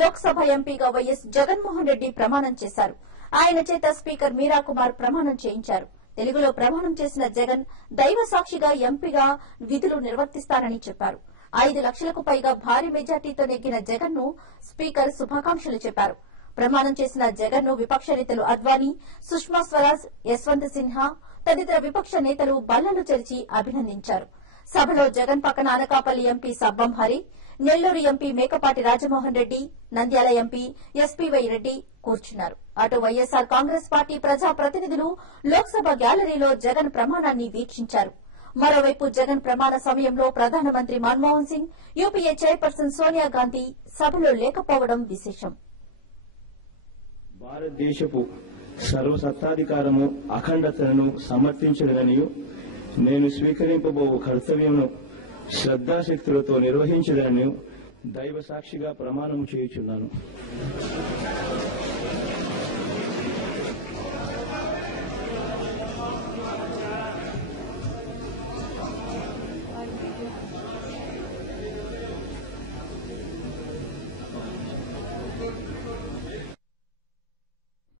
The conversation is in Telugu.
లోక్సభ ఎంపీగా వైఎస్ జగన్మోహన్ రెడ్డి ప్రమాణం చేశారు. ఆయన చేత స్పీకర్ మీరా కుమార్ ప్రమాణం చేయించారు. తెలుగులో ప్రమాణం చేసిన జగన్ దైవ సాక్షిగా ఎంపీగా విధులు నిర్వర్తిస్తారని చెప్పారు. 5 లక్షలకు పైగా భారీ మెజార్టీతో నెగ్గిన జగన్ ను స్పీకర్ శుభాకాంక్షలు చెప్పారు. ప్రమాణం చేసిన జగన్ ను విపక్ష నేతలు అద్వానీ, సుష్మా స్వరాజ్, యశ్వంత్ సిన్హా తదితర విపక్ష నేతలు బల్లలు చెరిచి అభినందించారు. సభలో జగన్ పక్కన Anakapalli MP Sabbam Hari, Nellore MP Mekapati Rajamohan Reddy, Nandyal MP SPY Reddy కూర్చున్నారు. అటు వైఎస్సార్ కాంగ్రెస్ పార్టీ ప్రజా ప్రతినిధులు లోక్సభ గ్యాలరీలో జగన్ ప్రమాణాన్ని వీక్షించారు. మరోవైపు జగన్ ప్రమాణ సమయంలో ప్రధానమంత్రి మన్మోహన్ సింగ్, యూపీఏ చైర్పర్సన్ సోనియా గాంధీ సభలో లేకపోవడం విశేషం. భారతదేశపు సర్వసత్తాధికారము అఖండతను సమర్థించడననియు నేను స్వీకరింపబో కర్తవ్యమును శ్రద్ధాశక్తులతో నిర్వహించడననియు దైవ సాక్షిగా ప్రమాణం చేయుచున్నాను.